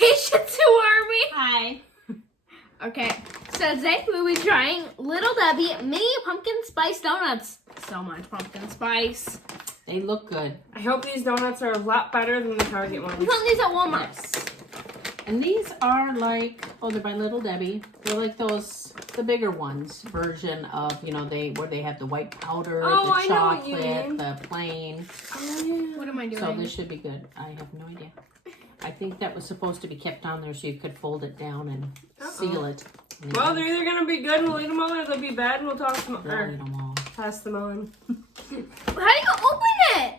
Hey, Shih Tzu Army. Hi. Okay, so today we'll be trying Little Debbie mini pumpkin spice donuts. So much pumpkin spice. They look good. I hope these donuts are a lot better than the Target ones. We found these at Walmart. Yes. And these are like, oh, they're by Little Debbie. They're like those, the bigger ones version of, you know, where they have the white powder, Oh, the I know what you chocolate, mean. the plain. Oh, yeah. What am I doing? So this should be good. I have no idea. I think that was supposed to be kept on there so you could fold it down and seal it. And Well, they're either going to be good and we'll eat them all, or they'll be bad and we'll toss them, they'll or eat 'em all. pass them on. How do you open it?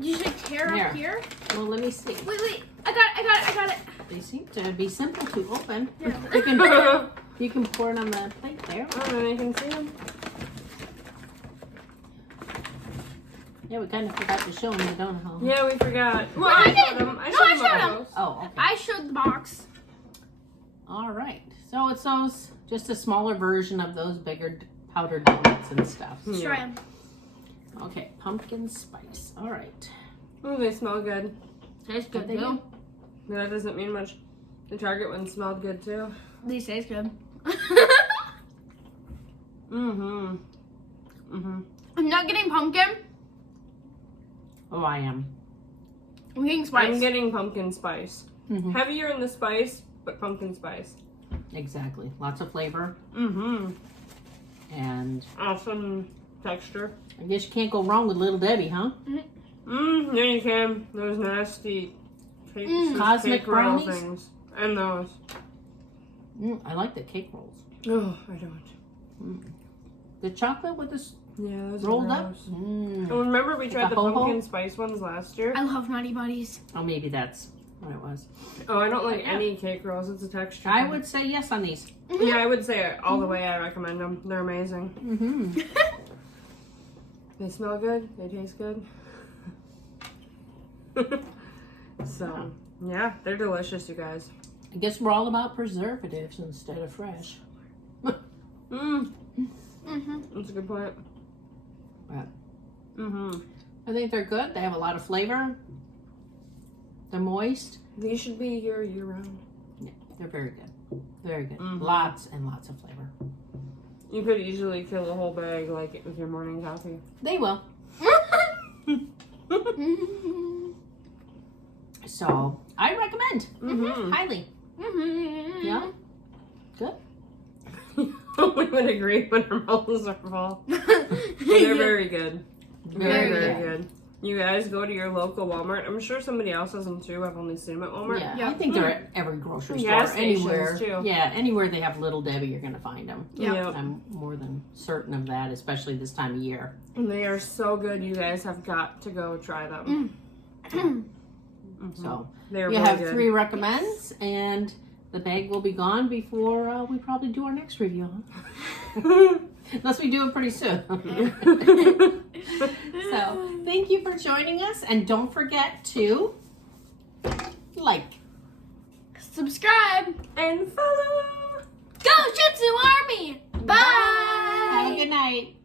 You should tear up here. Well, let me see. Wait. I got it. They seem to be simple to open. Yeah. You can pour it on the plate there. Oh, then I can see them. Yeah, we kind of forgot to show them the donut hole. Yeah, we forgot. Well, I I didn't. showed them. I No, showed I them showed all them. those. Oh, okay. I showed the box. All right. So it's those, just a smaller version of those bigger powdered donuts and stuff. Let's try them. Okay, pumpkin spice. All right. Oh, they smell good. Tastes good They too. do. No, that doesn't mean much. The Target one smelled good too. These taste good. Mm-hmm. I'm not getting pumpkin. Oh, I am. I'm getting spice. I'm getting pumpkin spice. Mm-hmm. Heavier in the spice, but pumpkin spice. Exactly. Lots of flavor Mm-hmm. and Awesome texture. I guess you can't go wrong with Little Debbie, huh? Yeah, you can. Those nasty cake, Cosmic cake roll brownies? things. And those. I like the cake rolls. Oh, I don't. The chocolate with this Yeah, those rolled are up. gross. Oh, remember we tried a the ho-ho? pumpkin spice ones last year? I love Nutty Buddies. Oh, maybe that's what it was. Oh, I don't like Yeah. any cake rolls. It's a texture. I thing. would say yes on these. Yeah, I would say all the way I recommend them. They're amazing. Mm-hmm. They smell good. They taste good. So, yeah, they're delicious, you guys. I guess we're all about preservatives instead of fresh. That's a good point. But Mm-hmm. I think they're good. They have a lot of flavor. They're moist. These should be here year round. Yeah, they're very good. Very good. Mhm. Lots and lots of flavor. You could easily kill a whole bag like with your morning coffee. They will. So I recommend highly. Yeah. Good. We would agree when our mouths are full. They're very good. Very, very good. You guys go to your local Walmart. I'm sure somebody else has them too. I've only seen them at Walmart. Yeah, Yeah. I think they're at every grocery store. Gas stations, Anywhere. too. Yeah, anywhere they have Little Debbie, you're going to find them. Yeah. I'm more than certain of that, especially this time of year. And they are so good. You guys have got to go try them. So They're we really have good. 3 recommends, and the bag will be gone before we probably do our next review. Huh? Unless we do it pretty soon. So thank you for joining us, and don't forget to like, Subscribe. And follow. Go Shih Tzu Army. Bye. have a good night.